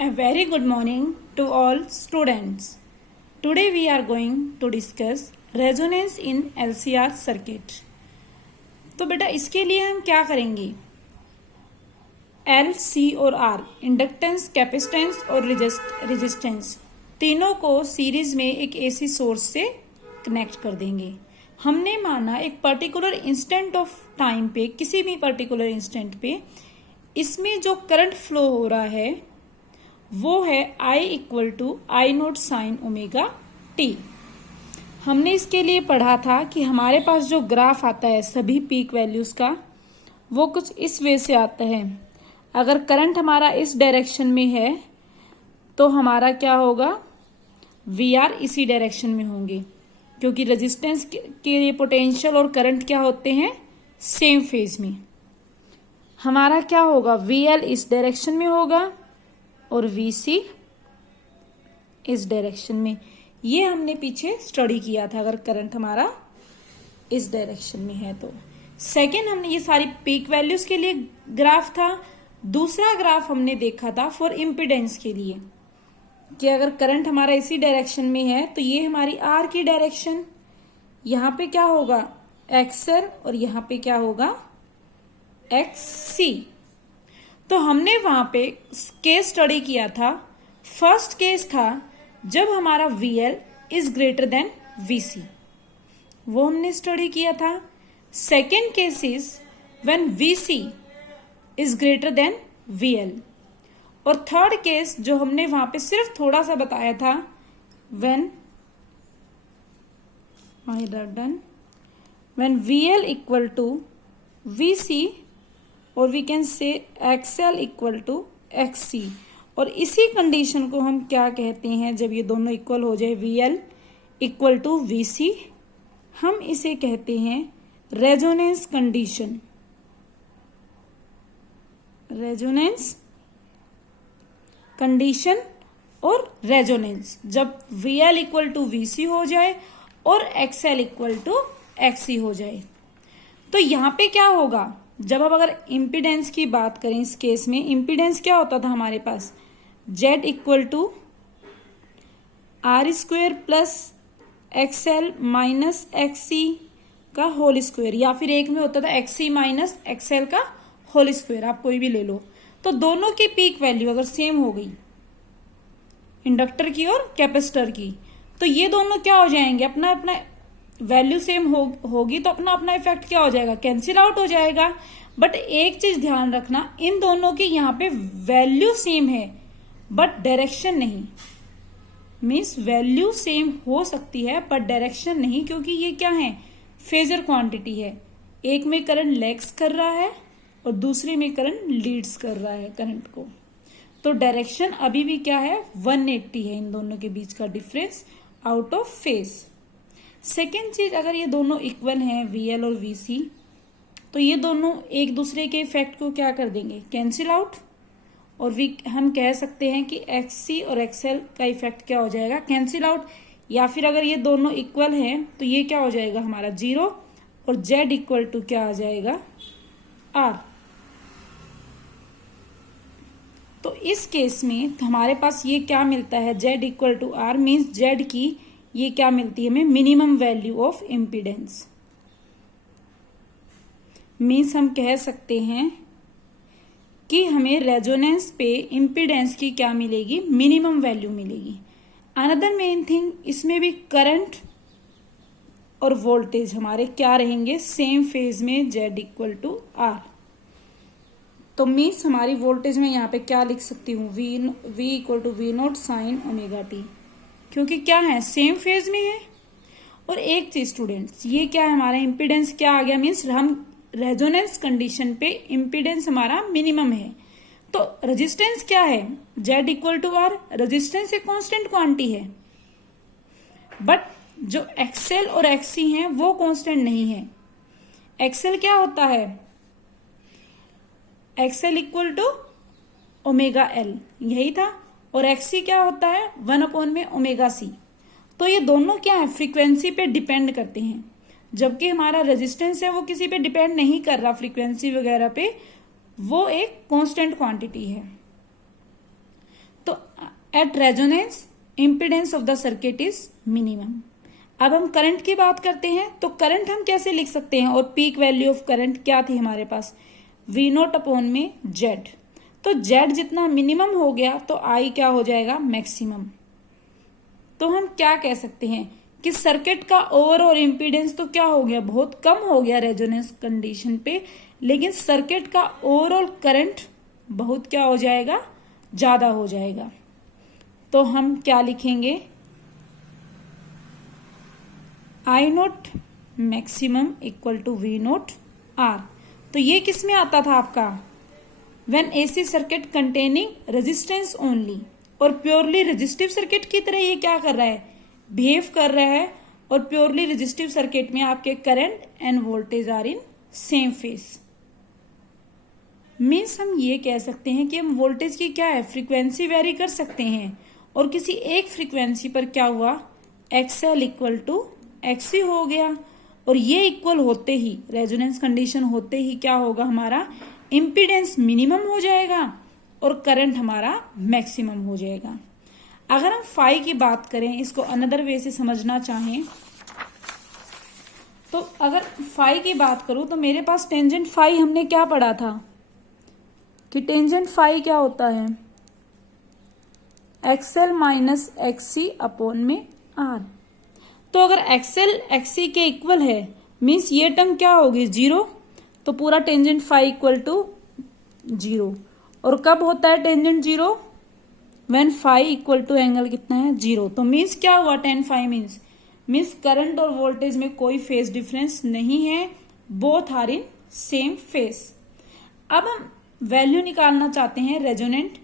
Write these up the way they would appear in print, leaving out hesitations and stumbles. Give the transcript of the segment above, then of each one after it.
A very good morning to all students. Today we are going to discuss resonance in LCR circuit. तो बेटा इसके लिए हम क्या करेंगे? L, C और R इंडक्टेंस, कैपेसिटेंस और रेजिस्टेंस तीनों को सीरीज में एक एसी सोर्स से कनेक्ट कर देंगे। हमने माना एक पर्टिकुलर इंस्टेंट ऑफ टाइम पे, किसी भी पर्टिकुलर इंस्टेंट पे इसमें जो करंट फ्लो हो रहा है वो है I equal to I not sine omega t. हमने इसके लिए पढ़ा था कि हमारे पास जो ग्राफ आता है सभी पीक वैल्यूज का वो कुछ इस वे से आता है। अगर करंट हमारा इस डायरेक्शन में है तो हमारा क्या होगा, वी आर इसी डायरेक्शन में होंगे, क्योंकि रेजिस्टेंस के लिए पोटेंशियल और करंट क्या होते हैं, सेम फेज में। हमारा क्या होगा, वी एल इस डायरेक्शन में होगा और VC इस डायरेक्शन में। ये हमने पीछे स्टडी किया था अगर करंट हमारा इस डायरेक्शन में है तो। सेकेंड, हमने ये सारी पीक वैल्यूज के लिए ग्राफ था। दूसरा ग्राफ हमने देखा था फॉर इम्पिडेंस के लिए कि अगर करंट हमारा इसी डायरेक्शन में है तो ये हमारी R की डायरेक्शन, यहाँ पे क्या होगा XL और यहाँ पे क्या होगा XC। तो हमने वहां पे केस स्टडी किया था। फर्स्ट केस था जब हमारा VL is greater than VC, वो हमने स्टडी किया था। Second case is when VC is greater than VL। और थर्ड केस जो हमने वहां पे सिर्फ थोड़ा सा बताया था, when VL equal to VC और we can say XL equal to XC। और इसी कंडीशन को हम क्या कहते हैं, जब ये दोनों इक्वल हो जाए VL इक्वल टू VC, हम इसे कहते हैं रेजोनेंस कंडीशन। रेजोनेंस कंडीशन और रेजोनेंस जब VL इक्वल टू VC हो जाए और XL इक्वल टू XC हो जाए। तो यहां पे क्या होगा, जब हम अगर इम्पीडेंस की बात करें, इस केस में इम्पीडेंस क्या होता था हमारे पास, Z equal to R square plus XL minus XC का होल स्क्वेयर, या फिर एक में होता था XC माइनस XL का होल स्क्वेयर, आप कोई भी ले लो। तो दोनों की पीक वैल्यू अगर सेम हो गई, इंडक्टर की और कैपेसिटर की, तो ये दोनों क्या हो जाएंगे, अपना अपना वैल्यू सेम होगी तो अपना अपना इफेक्ट क्या हो जाएगा, कैंसिल आउट हो जाएगा। बट एक चीज ध्यान रखना, इन दोनों की यहाँ पे वैल्यू सेम है बट डायरेक्शन नहीं। मीन्स वैल्यू सेम हो सकती है बट डायरेक्शन नहीं, क्योंकि ये क्या है, फेजर क्वांटिटी है। एक में करंट लैग्स कर रहा है और दूसरे में करंट लीड्स कर रहा है करंट को। तो डायरेक्शन अभी भी क्या है, 180 है इन दोनों के बीच का difference, out of phase. Second चीज, अगर ये दोनों इक्वल हैं VL और VC, तो ये दोनों एक दूसरे के इफेक्ट को क्या कर देंगे, कैंसिल आउट। और हम कह सकते हैं कि XC और XL का इफेक्ट क्या हो जाएगा, कैंसिल आउट। या फिर अगर ये दोनों इक्वल हैं तो ये क्या हो जाएगा हमारा 0 और Z इक्वल टू क्या आ जाएगा R। तो इस केस में हमारे पास ये क्या मिलता है, Z equal to R, means Z की ये क्या मिलती है हमें, minimum value of impedance. Means हम कह सकते हैं कि हमें रेजोनेंस पे इम्पीडेंस की क्या मिलेगी, मिनिमम वैल्यू मिलेगी। अनदर मेन थिंग, इसमें भी करंट और वोल्टेज हमारे क्या रहेंगे, सेम फेज में, Z इक्वल टू R। तो मीन्स हमारी वोल्टेज में यहाँ पे क्या लिख सकती हूँ, V equal to V not sine omega t, क्योंकि क्या है, सेम फेज में है। और एक चीज स्टूडेंट्स, ये क्या है, हमारा इम्पीडेंस क्या आ गया, मीन्स हम रेजोनेंस कंडीशन पे इम्पीडेंस हमारा मिनिमम है। तो रेजिस्टेंस क्या है, Z equal to R, resistance एक कांस्टेंट क्वांटिटी है, बट जो XL और XC हैं वो कांस्टेंट नहीं है। XL क्या होता है, XL equal to omega L, यही था। और XC क्या होता है, 1 में ओमेगा C। तो ये दोनों क्या है, फ्रीक्वेंसी पे डिपेंड करते हैं, जबकि हमारा रेजिस्टेंस है वो किसी पे डिपेंड नहीं कर रहा, फ्रीक्वेंसी वगैरह पे, वो एक कांस्टेंट क्वांटिटी है। तो at resonance impedance of the circuit is minimum. अब हम करंट की बात करते हैं, तो करंट हम कैसे लिख सकते हैं, और पीक वैल्यू ऑफ करंट क्या थी हमारे पास, V0 अपॉन में Z। तो Z जितना मिनिमम हो गया तो I क्या हो जाएगा, मैक्सिमम। तो हम क्या कह सकते हैं कि सर्किट का ओवरऑल इम्पीडेंस तो क्या हो गया, बहुत कम हो गया रेजोनेंस कंडीशन पे, लेकिन सर्किट का ओवरऑल करंट बहुत क्या हो जाएगा, ज्यादा हो जाएगा। तो हम क्या लिखेंगे, I0 maximum equal to V0 R। तो ये किस में आता था आपका, when AC circuit containing resistance only, और प्योरली रेजिस्टिव सर्किट की तरह ये क्या कर रहा है, बिहेव कर रहा है, और प्योरली रेजिस्टिव सर्किट में आपके current and voltage are in same phase. Means हम ये कह सकते हैं कि हम वोल्टेज की क्या है, फ्रीक्वेंसी वेरी कर सकते हैं, और किसी एक फ्रीक्वेंसी पर क्या हुआ, XL इक्वल टू XC हो गया, और ये इक्वल होते ही, रेजोनेंस कंडीशन होते ही क्या होगा, हमारा इम्पीडेंस मिनिमम हो जाएगा और करंट हमारा मैक्सिमम हो जाएगा। अगर हम फाई की बात करें, इसको अनदर वे से समझना चाहें, तो अगर फाई की बात करूं तो मेरे पास टेंजेंट फाई हमने क्या पढ़ा था कि टेंजेंट फाई क्या होता है, XL माइनस XC अपॉन में R। तो अगर XL XC के इक्वल है, मीन्स ये टर्म क्या होगी, जीरो, तो पूरा tangent phi equal to zero. और कब होता है tangent zero, when phi equal to angle कितना है, जीरो। तो मीन्स क्या हुआ, टेन फाई मीन्स करंट और वोल्टेज में कोई फेज डिफरेंस नहीं है, both are in same phase. अब हम वैल्यू निकालना चाहते हैं रेजोनेंट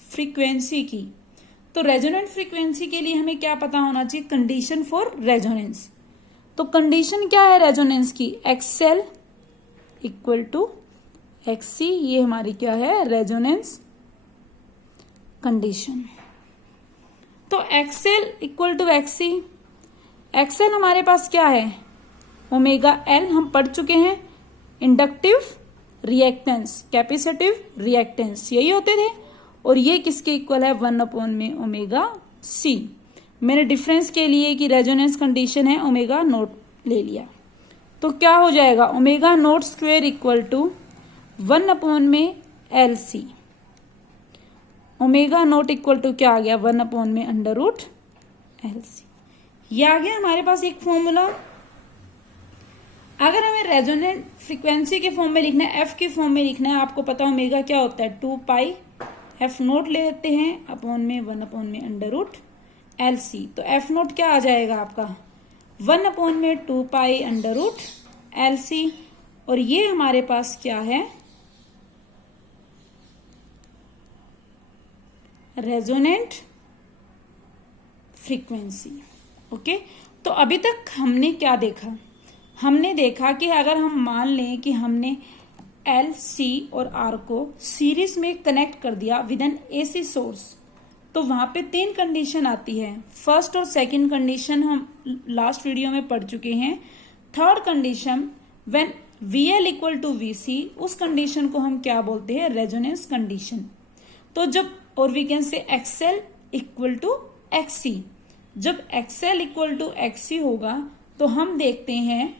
फ्रीक्वेंसी की। तो रेजोनेंट फ्रीक्वेंसी के लिए हमें क्या पता होना चाहिए, कंडीशन फॉर रेजोनेंस। तो कंडीशन क्या है रेजोनेंस की, XL इक्वल टू XC, ये हमारी क्या है, रेजोनेंस कंडीशन। तो XL equal to XC, XL हमारे पास क्या है, ओमेगा L, हम पढ़ चुके हैं, इंडक्टिव रिएक्टेंस, कैपेसिटिव रिएक्टेंस, यही होते थे, और ये किसके इक्वल है, 1 अपॉन में ओमेगा C। मैंने डिफरेंस के लिए कि रेजोनेंस कंडीशन है ओमेगा नोट ले लिया, तो क्या हो जाएगा, omega not square equal to 1 upon में LC। Omega not equal to क्या आ गया, 1 अपॉन में अंडर रूट LC। ये आ गया हमारे पास एक फॉर्मूला। अगर हमें रेजोनेंट फ्रीक्वेंसी के फॉर्म में लिखना है, F के फॉर्म में लिखना है, आपको पता ओमेगा क्या होता है, 2 पाई F नोट ले लेते हैं अपॉन में 1 अपॉन में अंडर रूट LC। तो F नोट क्या आ जाएगा आपका, 1 अपॉन में 2 पाई अंडर रूट LC, और ये हमारे पास क्या है, रेजोनेंट फ्रीक्वेंसी। ओके, तो अभी तक हमने क्या देखा, हमने देखा कि अगर हम मान लें कि हमने L, C और R को सीरीज में कनेक्ट कर दिया विद एन AC सोर्स, तो वहां पे 3 कंडीशन आती है। फर्स्ट और सेकंड कंडीशन हम लास्ट वीडियो में पढ़ चुके हैं। Third condition when VL equal to VC, उस कंडीशन को हम क्या बोलते हैं, रेजोनेंस कंडीशन। तो जब, और we can say XL equal to XC, जब XL इक्वल टू XC होगा तो हम देखते हैं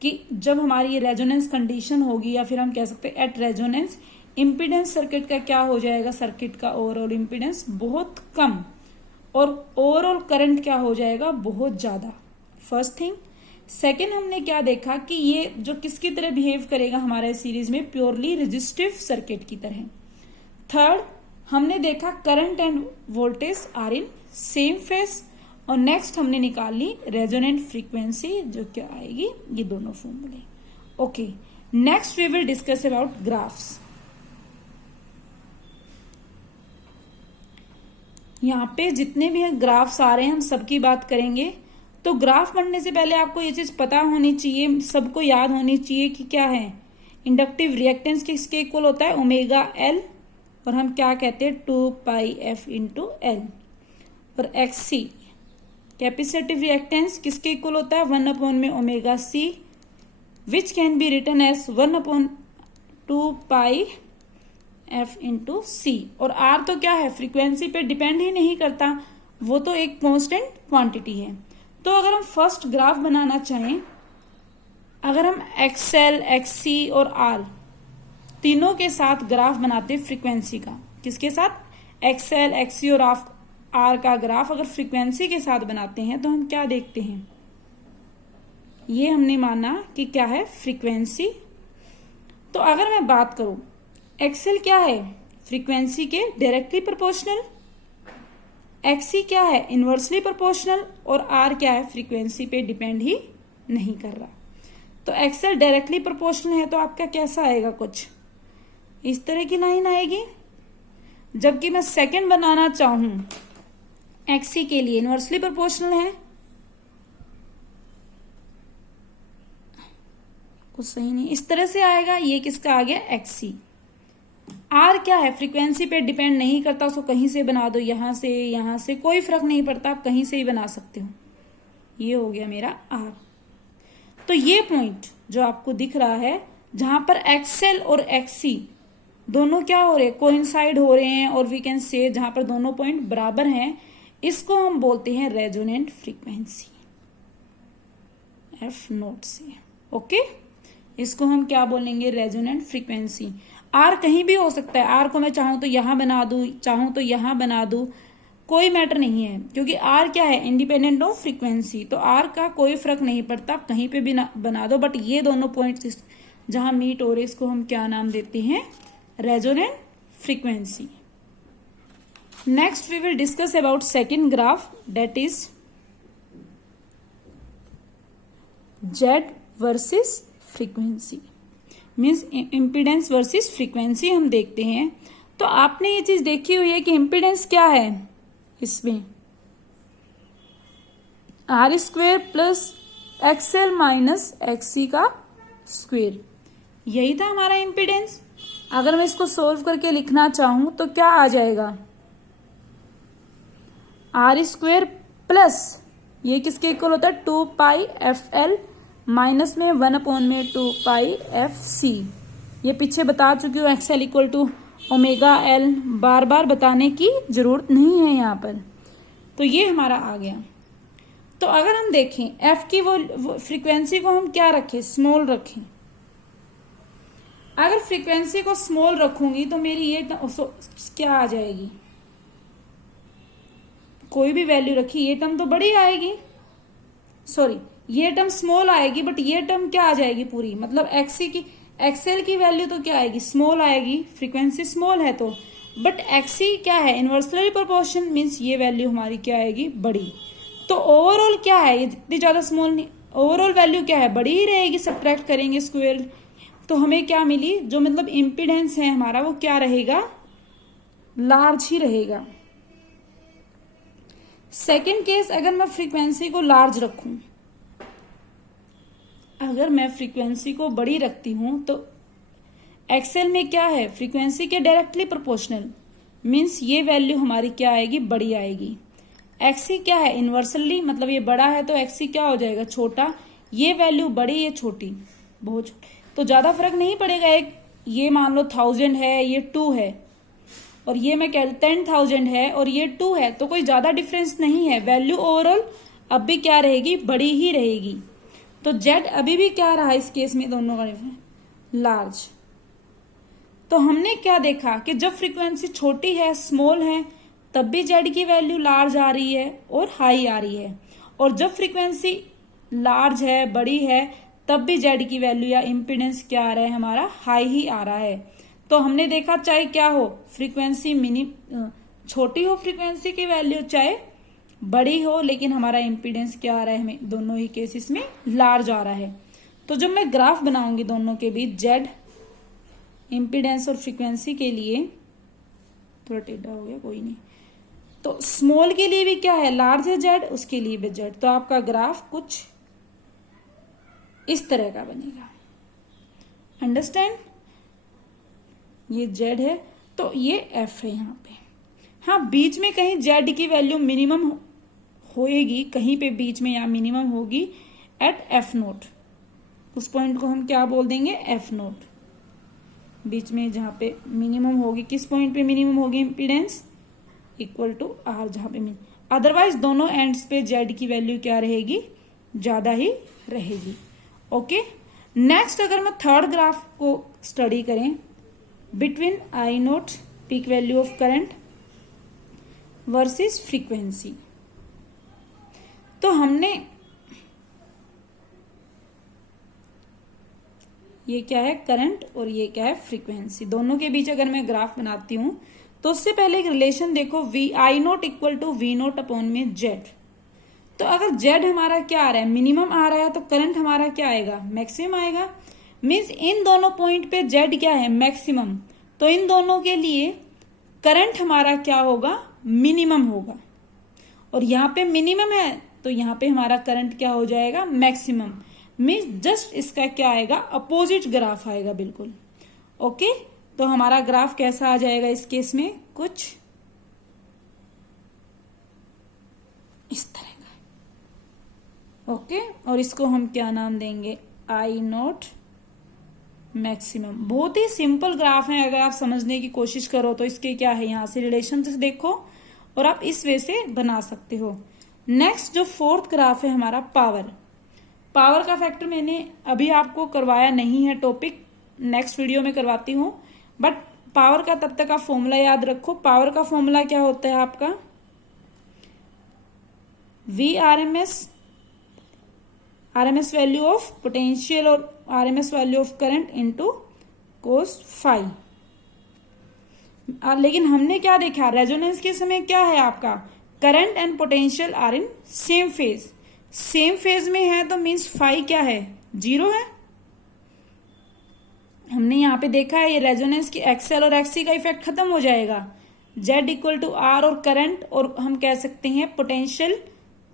कि जब हमारी ये रेजोनेंस कंडीशन होगी, या फिर हम कह सकते हैं एट रेजोनेंस, इम्पीडेंस सर्किट का क्या हो जाएगा, सर्किट का ओवरऑल इम्पीडेंस बहुत कम, और ओवरऑल करंट क्या हो जाएगा, बहुत ज्यादा। First thing. सेकेंड, हमने क्या देखा कि ये जो किसकी तरह बिहेव करेगा हमारे सीरीज में, प्योरली रेजिस्टिव सर्किट की तरह। थर्ड, हमने देखा current and voltage are in same phase. और नेक्स्ट हमने निकाल ली रेजोनेंट फ्रीक्वेंसी, जो क्या आएगी, ये दोनों फॉर्मूले। Okay, next we will discuss about graphs. यहाँ पे जितने भी ग्राफ्स आ रहे हैं हम सबकी बात करेंगे। तो ग्राफ बनने से पहले आपको ये चीज पता होनी चाहिए, सबको याद होनी चाहिए कि क्या है, इंडक्टिव रिएक्टेंस किसके इक्वल होता है, ओमेगा L, और हम क्या कहते हैं, 2 पाई F इंटू L। और XC कैपेसिटिव रिएक्टेंस किसके इक्वल होता है, 1 अपॉन में omega C, which can be written as 1 upon 2 pi F into C. और आर तो क्या है, फ्रीक्वेंसी पे डिपेंड ही नहीं करता, वो तो एक कांस्टेंट क्वांटिटी है। तो अगर हम फर्स्ट ग्राफ बनाना चाहें, अगर हम एक्सएल, एक्ससी और आर तीनों के साथ ग्राफ बनाते फ्रीक्वेंसी का, किसके साथ, एक्सएल, एक्ससी और आर का ग्राफ अगर फ्रीक्वेंसी के साथ बनाते हैं तो हम क्या देखते हैं, ये हमने माना कि क्या है, फ्रीक्वेंसी। तो अगर मैं बात करूं, एक्सएल क्या है, फ्रीक्वेंसी के डायरेक्टली प्रोपोर्शनल, एक्ससी क्या है, इनवर्सली प्रोपोर्शनल, और आर क्या है, फ्रीक्वेंसी पे डिपेंड ही नहीं कर रहा। तो एक्सएल डायरेक्टली प्रोपोर्शनल है तो आपका कैसा आएगा, कुछ इस तरह की लाइन आएगी। जबकि मैं सेकंड बनाना चाहूं, एक्ससी के लिए इनवर्सली प्रोपोर्शनल है, कुछ सही नहीं, इस तरह से आएगा। ये किसका आ गया, एक्ससी। आर क्या है, फ्रीक्वेंसी पे डिपेंड नहीं करता, उसको कहीं से बना दो, यहां से कोई फर्क नहीं पड़ता, आप कहीं से ही बना सकते हो। ये हो गया मेरा आर। तो ये पॉइंट जो आपको दिख रहा है, जहां पर एक्सएल और एक्ससी दोनों क्या हो रहे हैं, कोइंसाइड हो रहे हैं, और वी कैन से जहां पर दोनों पॉइंट बराबर हैं, इसको हम बोलते हैं रेजोनेंट फ्रीक्वेंसी, एफ नोट से। ओके, इसको हम क्या बोलेंगे, रेजोनेंट फ्रीक्वेंसी। आर कहीं भी हो सकता है, आर को मैं चाहूं तो यहां बना दूं, चाहूं तो यहां बना दूं, कोई मैटर नहीं है, क्योंकि आर क्या है, इंडिपेंडेंट ऑफ फ्रीक्वेंसी। तो आर का कोई फर्क नहीं पड़ता, कहीं पे भी बना दो। बट ये दोनों पॉइंट्स जहां मीट हो रहे, इसको हम क्या नाम देते हैं, resonant frequency. Next we will discuss about second graph, that is Z versus frequency, means impedance versus frequency हम देखते हैं। तो आपने ये चीज देखी हुई है कि इम्पीडेंस क्या है, इसमें R square plus XL minus XC का स्क्वेयर, यही था हमारा इम्पीडेंस। अगर मैं इसको सोल्व करके लिखना चाहूं तो क्या आ जाएगा, आर स्क्वेयर प्लस ये किसके इक्वल होता है, 2 पाई एफ एल माइनस में 1/2 पाई एफ सी। ये पीछे बता चुकी हूँ, XL equal to omega L, बार बार बताने की जरूरत नहीं है यहाँ पर। तो ये हमारा आ गया। तो अगर हम देखें एफ की वो फ्रीक्वेंसी को हम क्या रखें, स्मॉल रखें। अगर फ्रीक्वेंसी को स्मॉल रखूंगी तो मेरी ये क्या आ जाएगी, कोई भी वैल्यू रखी, ये टर्म तो बड़ी आएगी, सॉरी ये टर्म स्मॉल आएगी, बट ये टर्म क्या आ जाएगी पूरी, मतलब एक्ससी की, एक्सएल की वैल्यू तो क्या आएगी, स्मॉल आएगी, फ्रीक्वेंसी स्मॉल है तो। बट एक्ससी क्या है, इनवर्सली प्रोपोर्शन, मीन्स ये वैल्यू हमारी क्या आएगी, बड़ी। तो ओवरऑल क्या है, ये जितनी ज्यादा स्मॉल नहीं, ओवरऑल वैल्यू क्या है, बड़ी ही रहेगी। सब्ट्रैक्ट करेंगे स्क्वायर तो हमें क्या मिली, जो मतलब इम्पीडेंस है हमारा वो क्या रहेगा, लार्ज ही रहेगा। सेकेंड केस, अगर मैं फ्रीक्वेंसी को लार्ज रखूं, अगर मैं फ्रीक्वेंसी को बड़ी रखती हूं तो एक्सएल में क्या है, फ्रीक्वेंसी के डायरेक्टली प्रोपोर्शनल, मीन्स ये वैल्यू हमारी क्या आएगी, बड़ी आएगी। एक्ससी क्या है, इनवर्सली, मतलब ये बड़ा है तो एक्ससी क्या हो जाएगा, छोटा। ये वैल्यू बड़ी, ये छोटी, बहुत छोटी, तो ज्यादा फर्क नहीं पड़ेगा। एक ये मान लो 1000 है, ये 2 है, और ये मैं कह 10,000 है और ये 2 है, तो कोई ज्यादा डिफरेंस नहीं है। वैल्यू ओवरऑल अब भी क्या रहेगी, बड़ी ही रहेगी। तो जेड अभी भी क्या रहा इस केस में, दोनों का डिफरेंस लार्ज। तो हमने क्या देखा कि जब फ्रीक्वेंसी छोटी है, स्मॉल है, तब भी जेड की वैल्यू लार्ज आ रही है और हाई आ रही है, और जब फ्रीक्वेंसी लार्ज है, बड़ी है, तब भी जेड की वैल्यू या इम्पीडेंस क्या आ रहा है, हमारा हाई ही आ रहा है। तो हमने देखा चाहे क्या हो, फ्रीक्वेंसी छोटी हो फ्रीक्वेंसी की वैल्यू, चाहे बड़ी हो, लेकिन हमारा इम्पीडेंस क्या आ रहा है, हमें दोनों ही केसेस में लार्ज आ रहा है। तो जब मैं ग्राफ बनाऊंगी दोनों के बीच, जेड इम्पीडेंस और फ्रीक्वेंसी के लिए, थोड़ा टेढ़ा हो गया, कोई नहीं, तो स्मॉल के लिए भी क्या है, लार्ज है जेड, उसके लिए भी जेड। तो आपका ग्राफ कुछ इस तरह का बनेगा। अंडरस्टैंड, ये जेड है तो ये एफ है यहाँ पे। हाँ, बीच में कहीं जेड की वैल्यू मिनिमम होएगी, कहीं पे बीच में या मिनिमम होगी एट एफ नोट, उस पॉइंट को हम क्या बोल देंगे, एफ नोट। बीच में जहाँ पे मिनिमम होगी, किस पॉइंट पे मिनिमम होगी इम्पीडेंस, इक्वल टू आर, जहाँ पे अदरवाइज दोनों एंड्स पे जेड की वैल्यू क्या रहेगी, ज्यादा ही रहेगी। ओके, नेक्स्ट अगर मैं थर्ड ग्राफ को स्टडी करें, between I note peak value of current versus frequency, तो हमने ये क्या है करंट और ये क्या है फ्रीक्वेंसी, दोनों के बीच अगर मैं ग्राफ बनाती हूं तो उससे पहले एक रिलेशन देखो, V I naught equal to V naught upon में जेड। तो अगर जेड हमारा क्या आ रहा है, मिनिमम आ रहा है, तो करंट हमारा क्या आएगा, मैक्सिमम आएगा। मीन्स इन दोनों पॉइंट पे जेड क्या है, मैक्सिमम, तो इन दोनों के लिए करंट हमारा क्या होगा, मिनिमम होगा। और यहाँ पे मिनिमम है तो यहाँ पे हमारा करंट क्या हो जाएगा, मैक्सिमम। मीन्स जस्ट इसका क्या आएगा, अपोजिट ग्राफ आएगा बिल्कुल। ओके, तो हमारा ग्राफ कैसा आ जाएगा इस केस में, कुछ इस तरह का। ओके, और इसको हम क्या नाम देंगे, आई नोट मैक्सिमम। बहुत ही सिंपल ग्राफ है, अगर आप समझने की कोशिश करो तो इसके क्या है, यहां से रिलेशन से देखो और आप इस वे से बना सकते हो। नेक्स्ट जो फोर्थ ग्राफ है हमारा पावर। पावर का फैक्टर मैंने अभी आपको करवाया नहीं है, टॉपिक नेक्स्ट वीडियो में करवाती हूं, बट पावर का तब तक का फॉर्मूला याद रखो। पावर का फॉर्मूला क्या होता है आपका, V RMS value of potential और RMS value of current into cos phi. लेकिन हमने क्या देखा, रेजोनेंस के समय क्या है आपका, current and potential are in same phase. Same phase में है तो मीन्स फाई क्या है, 0 है। हमने यहाँ पे देखा है ये रेजोनेंस की एक्सएल और एक्ससी का इफेक्ट खत्म हो जाएगा, जेड इक्वल टू आर और करंट, और हम कह सकते हैं पोटेंशियल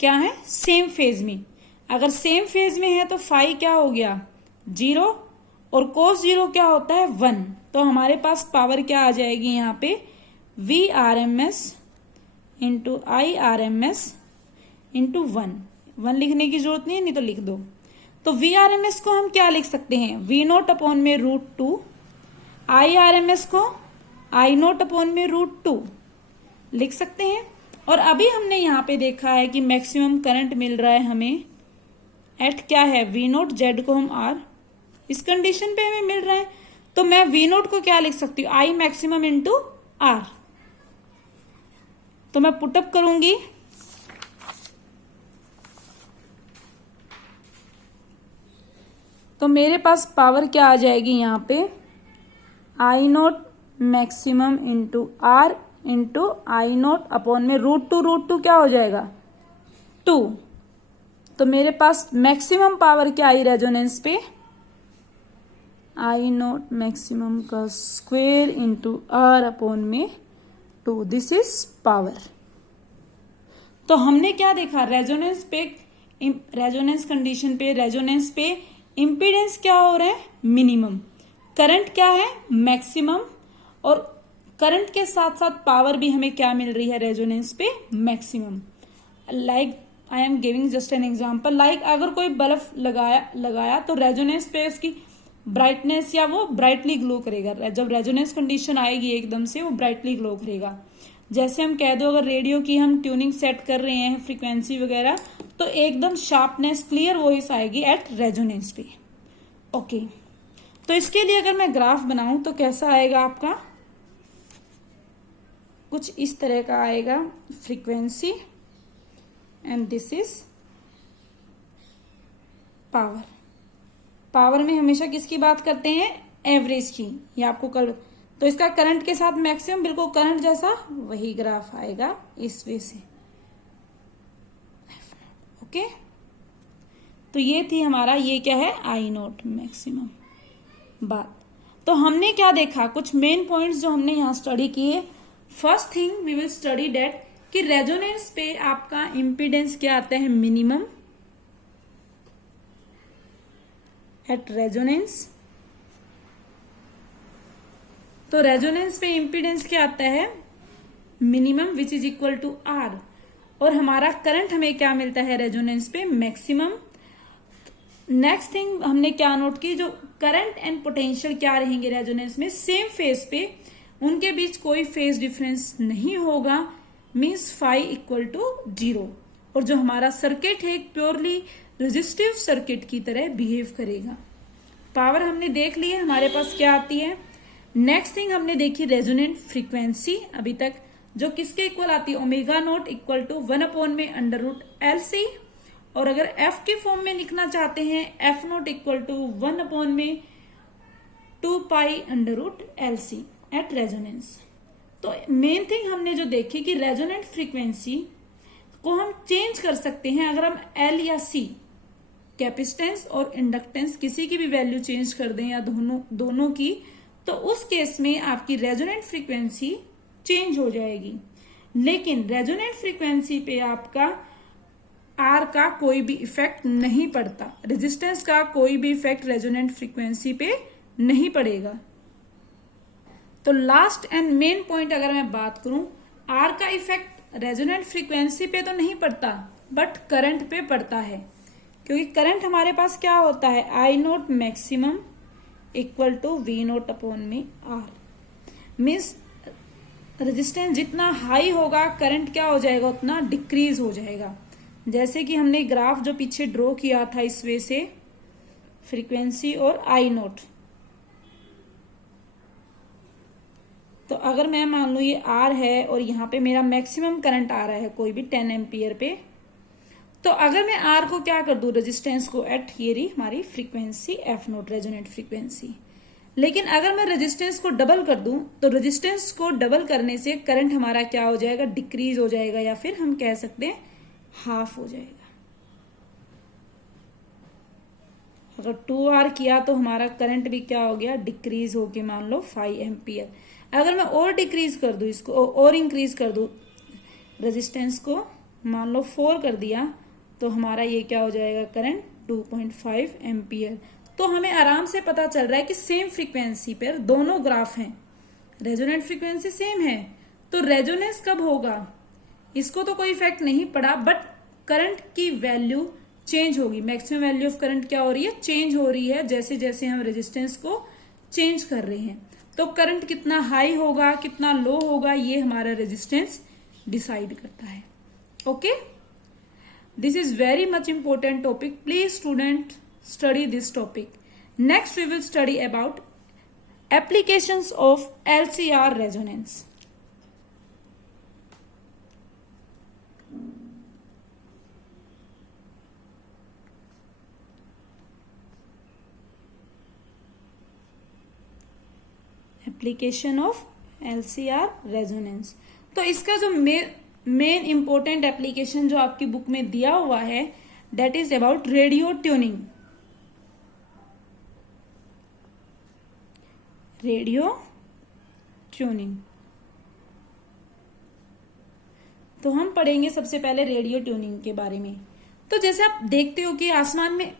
क्या है, सेम फेज में। अगर सेम फेज में है तो फाई क्या हो गया, 0, और कोस 0 क्या होता है, 1। तो हमारे पास पावर क्या आ जाएगी यहाँ पे, V R M S into I R M S into 1 लिखने की जरूरत नहीं है, नहीं तो लिख दो। तो वी आर एम एस को हम क्या लिख सकते हैं, वी नोट अपॉन में √2, आई आर एम एस को आई नोट अपॉन में √2 लिख सकते हैं। और अभी हमने यहाँ पे देखा है कि मैक्सिमम करंट मिल रहा है हमें एट क्या है, वी नोट, जेड को हम आर, इस कंडीशन पे हमें मिल रहा है। तो मैं वी नोट को क्या लिख सकती हूँ, आई मैक्सिमम इंटू आर। तो मैं पुटअप करूंगी, तो मेरे पास पावर क्या आ जाएगी यहाँ पे, I naught maximum into R into I naught upon में √2 क्या हो जाएगा, 2। तो मेरे पास मैक्सिमम पावर क्या आई रेजोनेंस पे, आई नोट मैक्सिमम का स्क्वायर इंटू आर अपॉन में 2, दिस इज पावर। तो हमने क्या देखा, रेजोनेंस कंडीशन पे, रेजोनेंस पे इम्पीडेंस क्या हो रहा है, मिनिमम, करंट क्या है, मैक्सिमम, और करंट के साथ साथ पावर भी हमें क्या मिल रही है रेजोनेंस पे, maximum. Like I am giving just an example, like अगर कोई बल्ब लगाया तो रेजोनेंस पे इसकी ब्राइटनेस या वो ब्राइटली ग्लो करेगा। जब रेजोनेंस कंडीशन आएगी एकदम से वो ब्राइटली ग्लो करेगा। जैसे हम कह दो अगर रेडियो की हम ट्यूनिंग सेट कर रहे हैं, फ्रीक्वेंसी वगैरह, तो एकदम शार्पनेस, क्लियर वॉइस आएगी एट रेजोनेंस पे। ओके, तो इसके लिए अगर मैं ग्राफ बनाऊं तो कैसा आएगा आपका, कुछ इस तरह का आएगा, frequency and this is power. Power में हमेशा किसकी बात करते हैं, एवरेज की, ये आपको कल। तो इसका करंट के साथ मैक्सिमम बिल्कुल करंट जैसा वही ग्राफ आएगा इस वे से। ओके, तो ये थी हमारा, ये क्या है, आई नोट मैक्सिमम बात। तो हमने क्या देखा, कुछ मेन पॉइंट्स जो हमने यहां स्टडी किए। First thing we will study that कि रेजोनेंस पे आपका इम्पीडेंस क्या आता है, मिनिमम एट रेजोनेंस। तो रेजोनेंस पे इम्पीडेंस क्या आता है, minimum, which is equal to R. और हमारा करंट हमें क्या मिलता है रेजोनेंस पे, मैक्सिमम। नेक्स्ट थिंग हमने क्या नोट की, जो करंट एंड पोटेंशियल क्या रहेंगे रेजोनेंस में, सेम फेज पे, उनके बीच कोई फेज डिफरेंस नहीं होगा, मीन्स फाई इक्वल टू 0। और जो हमारा सर्किट है एक प्योरली रेजिस्टिव सर्किट की तरह बिहेव करेगा। पावर हमने देख ली है, हमारे पास क्या आती है। नेक्स्ट थिंग हमने देखी रेजोनेंट फ्रीक्वेंसी अभी तक, जो किसके इक्वल आती है, omega naught equal to 1/√LC। और अगर एफ के फॉर्म में लिखना चाहते हैं, F naught equal to 1/2π√LC at resonance. तो मेन थिंग हमने जो देखी कि रेजोनेंट फ्रीक्वेंसी को हम चेंज कर सकते हैं अगर हम एल या सी, कैपेसिटेंस और इंडक्टेंस, किसी की भी वैल्यू चेंज कर दें या दोनों की, तो उस केस में आपकी रेजोनेंट फ्रीक्वेंसी चेंज हो जाएगी। लेकिन रेजोनेंट फ्रीक्वेंसी पे आपका आर का कोई भी इफेक्ट नहीं पड़ता, रेजिस्टेंस का कोई भी इफेक्ट रेजोनेंट फ्रीक्वेंसी पे नहीं पड़ेगा। तो लास्ट एंड मेन पॉइंट अगर मैं बात करूं, आर का इफेक्ट रेजोनेंट फ्रीक्वेंसी पे तो नहीं पड़ता बट करंट पे पड़ता है, क्योंकि करंट हमारे पास क्या होता है, I naught maximum equal to V naught upon में आर। मीन्स रेजिस्टेंस जितना हाई होगा करंट क्या हो जाएगा, उतना डिक्रीज हो जाएगा। जैसे कि हमने ग्राफ जो पीछे ड्रॉ किया था इस वे से, फ्रीक्वेंसी और आई नोट। तो अगर मैं मान लू ये आर है और यहाँ पे मेरा मैक्सिमम करंट आ रहा है कोई भी 10 एम्पियर पे, तो अगर मैं आर को क्या कर दूं, रेजिस्टेंस को, एट ये रही हमारी frequency F note resonant frequency. लेकिन अगर मैं रेजिस्टेंस को डबल कर दूं, तो रेजिस्टेंस को डबल करने से करंट हमारा क्या हो जाएगा, डिक्रीज हो जाएगा, या फिर हम कह सकते हैं हाफ हो जाएगा। अगर 2R किया तो हमारा करंट भी क्या हो गया, डिक्रीज होके मान लो 5 एम्पियर। अगर मैं और डिक्रीज कर दूं इसको और इंक्रीज कर दूं, रेजिस्टेंस को मान लो 4 कर दिया, तो हमारा ये क्या हो जाएगा, करंट 2.5 एम्पियर। तो हमें आराम से पता चल रहा है कि सेम फ्रीक्वेंसी पर दोनों ग्राफ हैं, रेजोनेंट फ्रीक्वेंसी सेम है, तो रेजोनेंस कब होगा, इसको तो कोई इफेक्ट नहीं पड़ा, बट करंट की वैल्यू चेंज होगी। मैक्सिमम वैल्यू ऑफ करंट क्या हो रही है, चेंज हो रही है जैसे जैसे हम रेजिस्टेंस को चेंज कर रहे हैं। तो करंट कितना हाई होगा कितना लो होगा, ये हमारा रेजिस्टेंस डिसाइड करता है। Okay, this is very much important topic, please student study this topic. Next we will study about applications of LCR resonance. Application of LCR resonance. तो इसका जो मेन इंपॉर्टेंट एप्लीकेशन जो आपकी बुक में दिया हुआ है, that is about radio tuning. Radio tuning, तो हम पढ़ेंगे सबसे पहले रेडियो ट्यूनिंग के बारे में। तो जैसे आप देखते हो कि आसमान में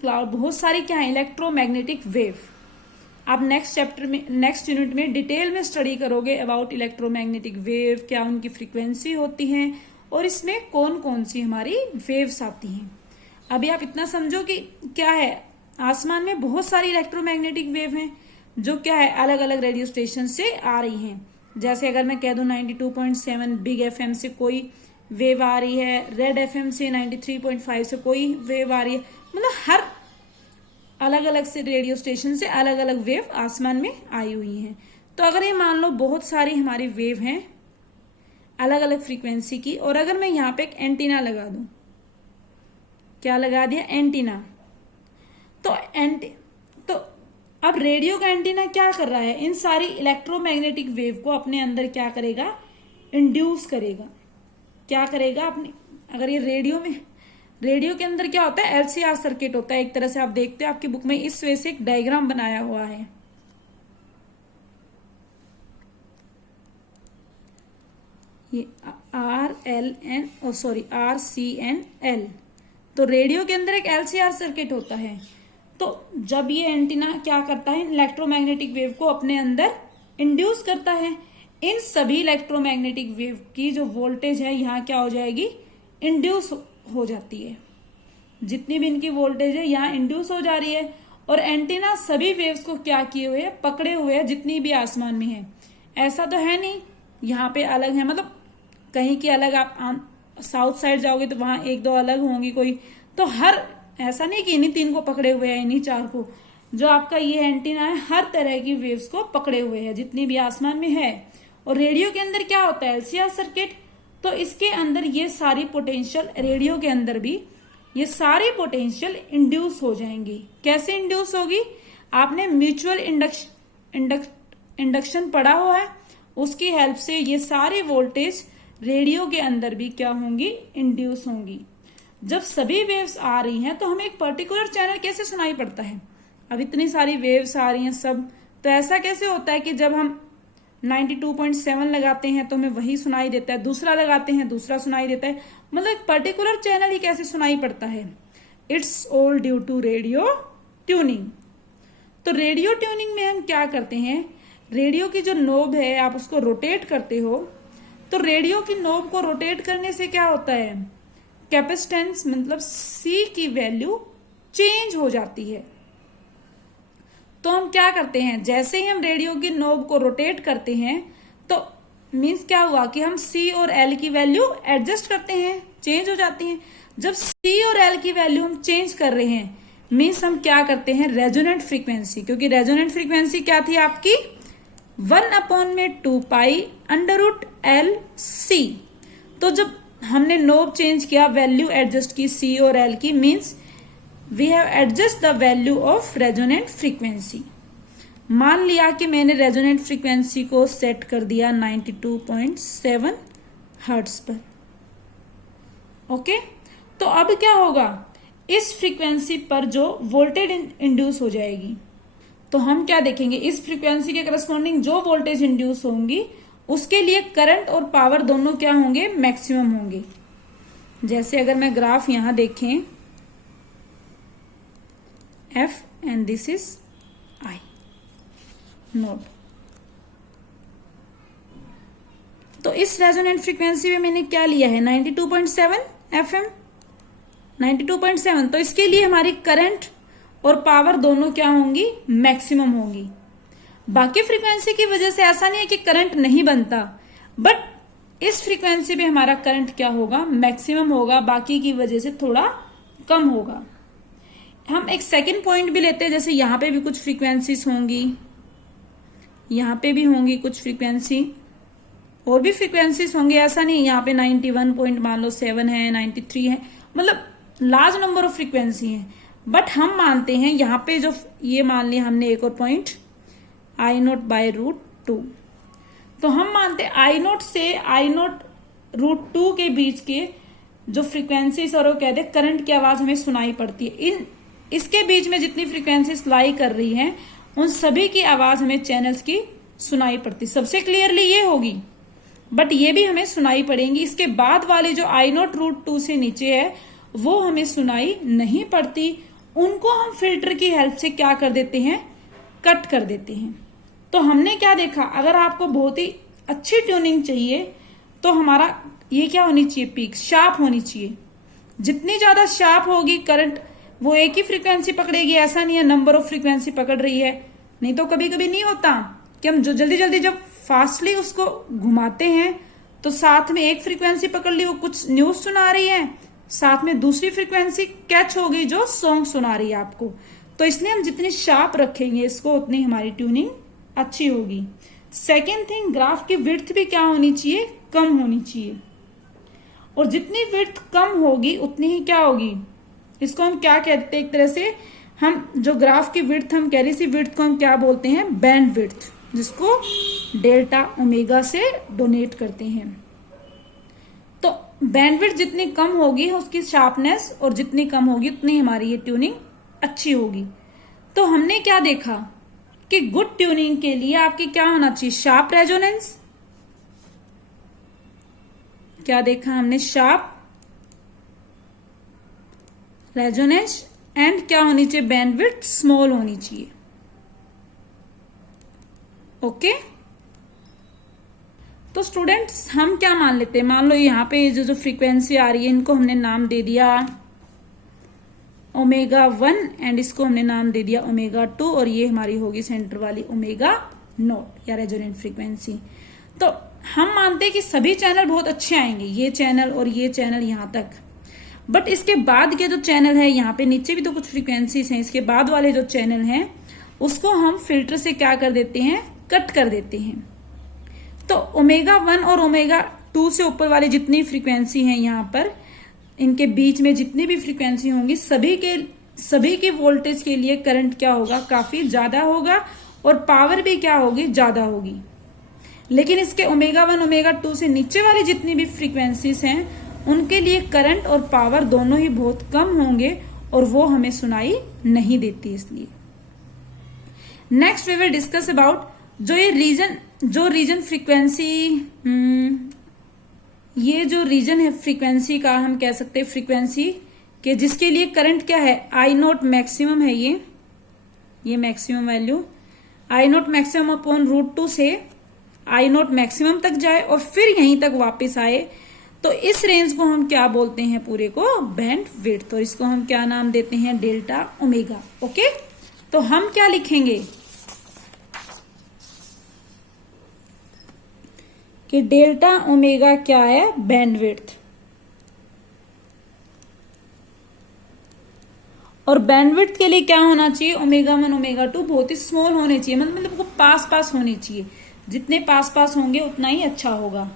क्लाउड बहुत सारी क्या है, इलेक्ट्रोमैग्नेटिक वेव। आप नेक्स्ट चैप्टर में, नेक्स्ट यूनिट में डिटेल में स्टडी करोगे अबाउट इलेक्ट्रोमैग्नेटिक वेव, क्या उनकी फ्रीक्वेंसी होती है और इसमें कौन कौन सी हमारी वेव्स आती हैं। अभी आप इतना समझो कि क्या है, आसमान में बहुत सारी इलेक्ट्रोमैग्नेटिक वेव हैं जो क्या है, अलग अलग रेडियो स्टेशन से आ रही हैं। जैसे अगर मैं कह दूं 92.7 बिग एफएम से कोई वेव आ रही है, रेड एफएम से 93.5 से कोई वेव आ रही है, मतलब हर अलग अलग से रेडियो स्टेशन से अलग अलग वेव आसमान में आई हुई हैं। तो अगर ये मान लो बहुत सारी हमारी वेव हैं अलग अलग फ्रीक्वेंसी की, और अगर मैं यहाँ पे एक एंटीना लगा दूं, क्या लगा दिया, एंटीना। तो अब रेडियो का एंटीना क्या कर रहा है, इन सारी इलेक्ट्रोमैग्नेटिक वेव को अपने अंदर क्या करेगा, इंड्यूस करेगा। क्या करेगा अपने, अगर ये रेडियो के अंदर क्या होता है, एलसीआर सर्किट होता है एक तरह से। आप देखते हो आपकी बुक में इस वजह से एक डायग्राम बनाया हुआ है। ये RCN L। तो रेडियो के अंदर एक एलसीआर सर्किट होता है। तो जब ये एंटीना क्या करता है, इलेक्ट्रोमैग्नेटिक वेव को अपने अंदर इंड्यूस करता है, इन सभी इलेक्ट्रोमैग्नेटिक वेव की जो वोल्टेज है यहाँ क्या हो जाएगी, इंड्यूस हो जाती है। जितनी भी इनकी वोल्टेज है यहाँ इंड्यूस हो जा रही है, और एंटीना सभी वेव्स को क्या किए हुए है, पकड़े हुए है, जितनी भी आसमान में है। ऐसा तो है नहीं यहाँ पे अलग है, मतलब कहीं की अलग, आप साउथ साइड जाओगे तो वहां एक दो अलग होंगी कोई, तो हर ऐसा नहीं कि इन्हीं तीन को पकड़े हुए हैं, इन्हीं चार को। जो आपका ये एंटीना है हर तरह की वेव्स को पकड़े हुए है, जितनी भी आसमान में है। और रेडियो के अंदर क्या होता है, एलसीआर सर्किट, तो इसके अंदर ये सारी पोटेंशियल, रेडियो के अंदर भी ये सारी पोटेंशियल इंड्यूस हो जाएंगी। कैसे इंड्यूस होगी, आपने म्यूचुअल इंडक्शन पढ़ा हुआ है, उसकी हेल्प से ये सारी वोल्टेज रेडियो के अंदर भी क्या होंगी, इंड्यूस होंगी। जब सभी वेव्स आ रही हैं तो हमें एक पर्टिकुलर चैनल कैसे सुनाई पड़ता है, अब इतनी सारी वेव्स आ रही हैं सब, तो ऐसा कैसे होता है कि जब हम 92.7 लगाते हैं तो हमें वही सुनाई देता है, दूसरा लगाते हैं दूसरा सुनाई देता है, मतलब एक पर्टिकुलर चैनल ही कैसे सुनाई पड़ता है। It's all due to radio tuning. तो रेडियो ट्यूनिंग में हम क्या करते हैं, रेडियो की जो नोब है आप उसको रोटेट करते हो, तो रेडियो की नोब को रोटेट करने से क्या होता है, कैपेसिटेंस मतलब सी की वैल्यू चेंज हो जाती है। तो हम क्या करते हैं, जैसे ही हम रेडियो की नोब को रोटेट करते हैं तो मीन्स क्या हुआ कि हम सी और एल की वैल्यू एडजस्ट करते हैं, चेंज हो जाती है। जब सी और एल की वैल्यू हम चेंज कर रहे हैं मीन्स हम क्या करते हैं, रेजोनेंट फ्रीक्वेंसी, क्योंकि रेजोनेंट फ्रीक्वेंसी क्या थी आपकी 1/2 पाई √L C। तो जब हमने नोब चेंज किया, वैल्यू एडजस्ट की सी और एल की, means we have adjust the value of resonant frequency. मान लिया कि मैंने रेजोनेंट फ्रीक्वेंसी को सेट कर दिया 92.7 हर्ट्ज पर। ओके, तो अब क्या होगा, इस फ्रीक्वेंसी पर जो वोल्टेज इंड्यूस हो जाएगी, तो हम क्या देखेंगे, इस फ्रीक्वेंसी के करस्पॉन्डिंग जो वोल्टेज इंड्यूस होंगी उसके लिए करंट और पावर दोनों क्या होंगे, मैक्सिमम होंगे। जैसे अगर मैं ग्राफ यहां देखें, F and this is I node, तो इस रेजोनेंट फ्रीक्वेंसी में मैंने क्या लिया है 92.7 FM, 92.7, तो इसके लिए हमारी करंट और पावर दोनों क्या होंगी, मैक्सिमम होंगी। बाकी फ्रीक्वेंसी की वजह से ऐसा नहीं है कि करंट नहीं बनता, बट इस फ्रीक्वेंसी पे हमारा करंट क्या होगा, मैक्सिमम होगा, बाकी की वजह से थोड़ा कम होगा। हम एक सेकंड पॉइंट भी लेते हैं, जैसे यहां पे भी कुछ फ्रीक्वेंसीज होंगी, यहां पे भी होंगी कुछ फ्रीक्वेंसी, और भी फ्रीक्वेंसीज होंगे, ऐसा नहीं यहाँ पे 91 पॉइंट मान लो 7 है, 93 है, मतलब लार्ज नंबर ऑफ फ्रीक्वेंसी है। बट हम मानते हैं यहाँ पे जो ये मान लिया हमने एक और पॉइंट I0/√2, तो हम मानते हैं I0 से I0√2 के बीच के जो फ्रीक्वेंसीज, और वो कहते हैं करंट की आवाज हमें सुनाई पड़ती है। इसके बीच में जितनी फ्रीक्वेंसीज लाई कर रही हैं उन सभी की आवाज हमें चैनल्स की सुनाई पड़ती, सबसे क्लियरली ये होगी, बट ये भी हमें सुनाई पड़ेंगी। इसके बाद वाली जो I0√2 से नीचे है वो हमें सुनाई नहीं पड़ती, उनको हम फिल्टर की हेल्प से क्या कर देते हैं, कट कर देते हैं। तो हमने क्या देखा, अगर आपको बहुत ही अच्छी ट्यूनिंग चाहिए तो हमारा ये क्या होनी चाहिए, पीक शार्प होनी चाहिए। जितनी ज्यादा शार्प होगी करंट, वो एक ही फ्रीक्वेंसी पकड़ेगी, ऐसा नहीं है नंबर ऑफ फ्रीक्वेंसी पकड़ रही है। नहीं तो कभी कभी नहीं होता कि हम जो जल्दी जल्दी जब फास्टली उसको घुमाते हैं तो साथ में एक फ्रीक्वेंसी पकड़ ली, वो कुछ न्यूज सुना रही है, साथ में दूसरी फ्रीक्वेंसी कैच होगी जो सॉन्ग सुना रही है आपको। तो इसलिए हम जितनी शार्प रखेंगे इसको उतनी हमारी ट्यूनिंग अच्छी होगी। सेकेंड थिंग, ग्राफ की विड्थ भी क्या होनी चाहिए, कम होनी चाहिए, और जितनी विड्थ कम होगी उतनी ही क्या होगी, इसको हम क्या कहते हैं, एक तरह से हम जो ग्राफ की विड्थ हम कह रही थी, विड्थ को हम क्या बोलते हैं, बैंड विड्थ, जिसको डेल्टा ओमेगा से डोनेट करते हैं। तो बैंडविड्थ जितनी कम होगी उसकी शार्पनेस और जितनी कम होगी उतनी हमारी ये ट्यूनिंग अच्छी होगी। तो हमने क्या देखा कि गुड ट्यूनिंग के लिए आपकी क्या होना चाहिए, शार्प रेजोनेंस, क्या देखा हमने, शार्प रेजोनेंस, एंड क्या होनी चाहिए, बैंडविड्थ स्मॉल होनी चाहिए। ओके, तो स्टूडेंट्स हम क्या मान लेते हैं, मान लो यहाँ पे जो फ्रीक्वेंसी आ रही है इनको हमने नाम दे दिया ओमेगा 1 एंड इसको हमने नाम दे दिया ओमेगा 2 और ये हमारी होगी सेंटर वाली ओमेगा नॉट या रेजोनेंट फ्रीक्वेंसी। तो हम मानते हैं कि सभी चैनल बहुत अच्छे आएंगे, ये चैनल और ये चैनल यहां तक, बट इसके बाद के जो चैनल है यहाँ पे नीचे भी तो कुछ फ्रीक्वेंसीज हैं, इसके बाद वाले जो चैनल हैं उसको हम फिल्टर से क्या कर देते हैं, कट कर देते हैं। तो ओमेगा 1 और ओमेगा 2 से ऊपर वाली जितनी फ्रीक्वेंसी हैं यहाँ पर, इनके बीच में जितनी भी फ्रीक्वेंसी होंगी सभी के वोल्टेज के लिए करंट क्या होगा, काफी ज्यादा होगा और पावर भी क्या होगी, ज्यादा होगी। लेकिन इसके ओमेगा 1 ओमेगा 2 से नीचे वाली जितनी भी फ्रीक्वेंसीज हैं उनके लिए करंट और पावर दोनों ही बहुत कम होंगे और वो हमें सुनाई नहीं देती। इसलिए next we will discuss about जो रीजन फ्रीक्वेंसी, ये जो रीजन है फ्रीक्वेंसी का, हम कह सकते हैं फ्रीक्वेंसी के जिसके लिए करंट क्या है, आई नोट मैक्सिमम है, ये मैक्सिमम वैल्यू आई नोट मैक्सिमम अपॉन √2 से आई नोट मैक्सिमम तक जाए और फिर यहीं तक वापस आए, तो इस रेंज को हम क्या बोलते हैं, पूरे को बैंड विड्थ। तो इसको हम क्या नाम देते हैं, डेल्टा ओमेगा। ओके, तो हम क्या लिखेंगे कि डेल्टा ओमेगा क्या है, बैंडविड्थ। और बैंडविड्थ के लिए क्या होना चाहिए, ओमेगा 1 ओमेगा 2 बहुत ही स्मॉल होने चाहिए, मतलब वो पास होने चाहिए, जितने पास होंगे उतना ही अच्छा होगा।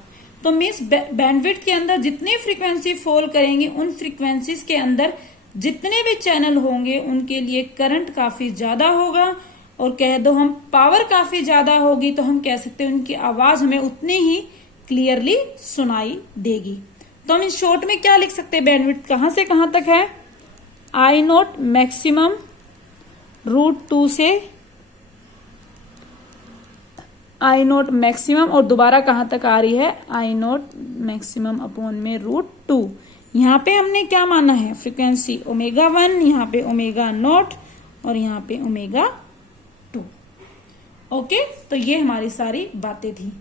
तो मीन्स बैंडविड्थ के अंदर जितनी फ्रीक्वेंसी फॉल करेंगे उन फ्रीक्वेंसीज के अंदर जितने भी चैनल होंगे उनके लिए करंट काफी ज्यादा होगा और कह दो हम पावर काफी ज्यादा होगी, तो हम कह सकते हैं उनकी आवाज हमें उतनी ही क्लियरली सुनाई देगी। तो हम इन शॉर्ट में क्या लिख सकते हैं, बैंडविड्थ कहां से कहां तक है, आई नोट मैक्सिमम √2 से आई नोट मैक्सिमम और दोबारा कहां तक आ रही है, आई नोट मैक्सिमम अपॉन में √2। यहाँ पे हमने क्या माना है, फ्रीक्वेंसी ओमेगा 1, यहाँ पे ओमेगा नॉट और यहाँ पे ओमेगा 2। ओके, तो ये हमारी सारी बातें थी।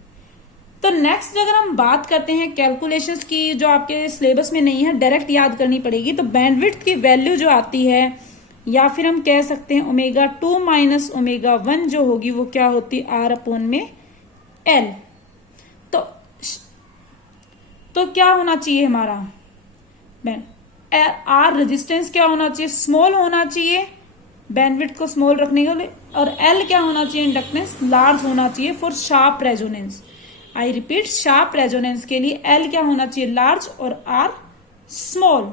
तो नेक्स्ट अगर हम बात करते हैं कैलकुलेशंस की, जो आपके सिलेबस में नहीं है, डायरेक्ट याद करनी पड़ेगी, तो बैंडविड्थ की वैल्यू जो आती है, या फिर हम कह सकते हैं ओमेगा 2 माइनस ओमेगा 1 जो होगी वो क्या होती है, R अपॉन में L। तो क्या होना चाहिए हमारा, R रेजिस्टेंस क्या होना चाहिए, स्मॉल होना चाहिए, बैंडविड्थ को स्मॉल रखने के लिए, और L क्या होना चाहिए, इंडक्टेंस लार्ज होना चाहिए for sharp resonance. I repeat, sharp resonance के लिए L क्या होना चाहिए, लार्ज, और R स्मॉल।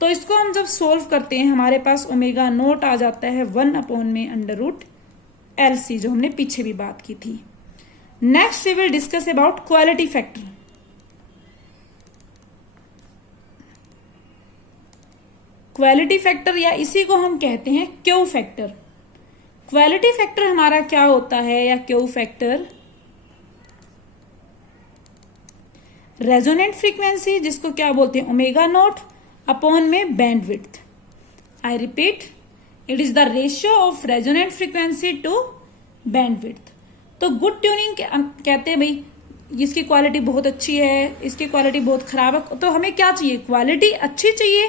तो इसको हम जब सोल्व करते हैं हमारे पास ओमेगा नोट आ जाता है 1 अपॉन में √LC, जो हमने पीछे भी बात की थी। Next we will discuss about quality factor. Quality factor या इसी को हम कहते हैं क्यू फैक्टर। क्वालिटी फैक्टर हमारा क्या होता है, या क्यू फैक्टर, रेजोनेंट फ्रीक्वेंसी जिसको क्या बोलते हैं, ओमेगा नोट अपॉन में bandwidth. I repeat, it is the ratio of resonant frequency to bandwidth. तो गुड ट्यूनिंग कहते हैं भाई इसकी क्वालिटी बहुत अच्छी है, इसकी क्वालिटी बहुत खराब है, तो हमें क्या चाहिए, क्वालिटी अच्छी चाहिए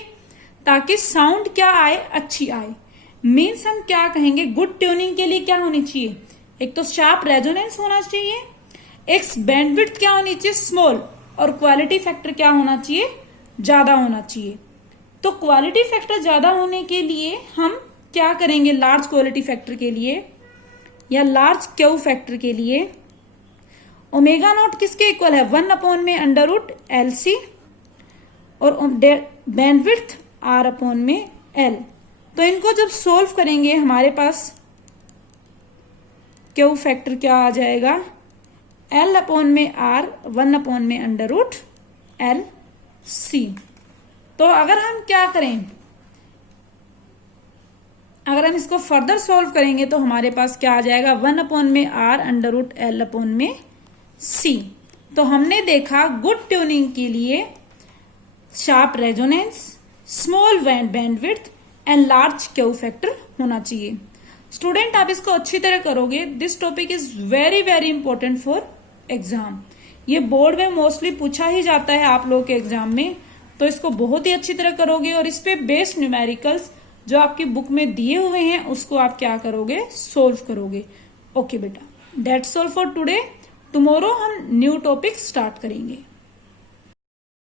ताकि साउंड क्या आए, अच्छी आए। मीन्स हम क्या कहेंगे, गुड ट्यूनिंग के लिए क्या होनी चाहिए, एक तो शार्प रेजोनेंस होना चाहिए, एक बैंडविड्थ क्या होनी चाहिए, स्मॉल, और क्वालिटी फैक्टर क्या होना चाहिए, ज्यादा होना चाहिए। तो क्वालिटी फैक्टर ज्यादा होने के लिए हम क्या करेंगे, लार्ज क्वालिटी फैक्टर के लिए या लार्ज क्यू फैक्टर के लिए ओमेगा नॉट किसके इक्वल है, 1 अपॉन में √LC, और बैंडविड्थ R अपॉन में L। तो इनको जब सोल्व करेंगे हमारे पास क्यू फैक्टर क्या आ जाएगा, L अपॉन में R, 1 अपॉन में √LC। तो अगर हम क्या करें, अगर हम इसको फर्दर सॉल्व करेंगे तो हमारे पास क्या आ जाएगा, 1 अपॉन में R √L अपॉन में C। तो हमने देखा गुड ट्यूनिंग के लिए sharp resonance, small bandwidth and large Q factor होना चाहिए। स्टूडेंट आप इसको अच्छी तरह करोगे, this topic is very very important for exam. ये बोर्ड में मोस्टली पूछा ही जाता है आप लोग के एग्जाम में, तो इसको बहुत ही अच्छी तरह करोगे और इस पे बेस्ड न्यूमेरिकल्स जो आपकी बुक में दिए हुए हैं उसको आप क्या करोगे, सोल्व करोगे। ओके बेटा, that's all for today. Tomorrow हम न्यू टॉपिक स्टार्ट करेंगे।